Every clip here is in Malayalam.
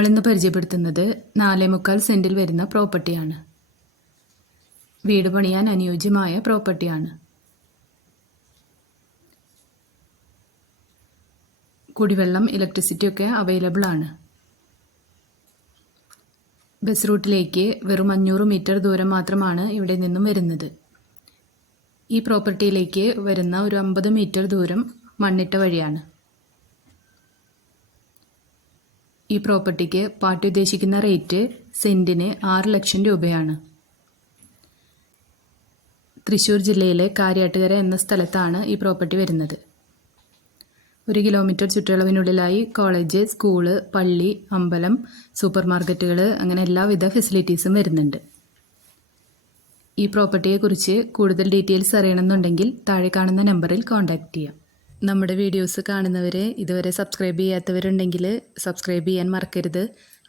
നമ്മളിന്ന് പരിചയപ്പെടുത്തുന്നത് 4.25 സെൻറ്റിൽ വരുന്ന പ്രോപ്പർട്ടിയാണ്. വീട് പണിയാൻ അനുയോജ്യമായ പ്രോപ്പർട്ടിയാണ്. കുടിവെള്ളം, ഇലക്ട്രിസിറ്റി ഒക്കെ അവൈലബിൾ ആണ്. ബസ് റൂട്ടിലേക്ക് വെറും 500 മീറ്റർ ദൂരം മാത്രമാണ് ഇവിടെ നിന്നും വരുന്നത്. ഈ പ്രോപ്പർട്ടിയിലേക്ക് വരുന്ന ഒരു 50 മീറ്റർ ദൂരം മണ്ണിട്ട വഴിയാണ്. ഈ പ്രോപ്പർട്ടിക്ക് പാർട്ടി ഉദ്ദേശിക്കുന്ന റേറ്റ് സെൻറ്റിന് 6 ലക്ഷം രൂപയാണ്. തൃശ്ശൂർ ജില്ലയിലെ കാര്യാട്ടുകര എന്ന സ്ഥലത്താണ് ഈ പ്രോപ്പർട്ടി വരുന്നത്. 1 കിലോമീറ്റർ ചുറ്റളവിനുള്ളിലായി കോളേജ്, സ്കൂള്, പള്ളി, അമ്പലം, സൂപ്പർ മാർക്കറ്റുകൾ അങ്ങനെ എല്ലാവിധ ഫെസിലിറ്റീസും വരുന്നുണ്ട്. ഈ പ്രോപ്പർട്ടിയെക്കുറിച്ച് കൂടുതൽ ഡീറ്റെയിൽസ് അറിയണമെന്നുണ്ടെങ്കിൽ താഴെ കാണുന്ന നമ്പറിൽ കോൺടാക്റ്റ് ചെയ്യാം. നമ്മുടെ വീഡിയോസ് കാണുന്നവരെ ഇതുവരെ സബ്സ്ക്രൈബ് ചെയ്യാത്തവരുണ്ടെങ്കിൽ സബ്സ്ക്രൈബ് ചെയ്യാൻ മറക്കരുത്.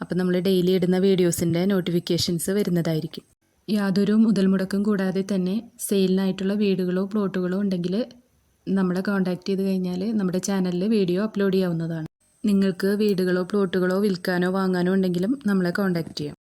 അപ്പോൾ നമ്മൾ ഡെയിലി ഇടുന്ന വീഡിയോസിൻ്റെ നോട്ടിഫിക്കേഷൻസ് വരുന്നതായിരിക്കും. യാതൊരു മുതൽ മുടക്കും കൂടാതെ തന്നെ സെയിലിനായിട്ടുള്ള വീടുകളോ പ്ലോട്ടുകളോ ഉണ്ടെങ്കിൽ നമ്മളെ കോൺടാക്റ്റ് ചെയ്ത് കഴിഞ്ഞാൽ നമ്മുടെ ചാനലിൽ വീഡിയോ അപ്ലോഡ് ചെയ്യാവുന്നതാണ്. നിങ്ങൾക്ക് വീടുകളോ പ്ലോട്ടുകളോ വിൽക്കാനോ വാങ്ങാനോ ഉണ്ടെങ്കിലും നമ്മളെ കോൺടാക്റ്റ് ചെയ്യാം.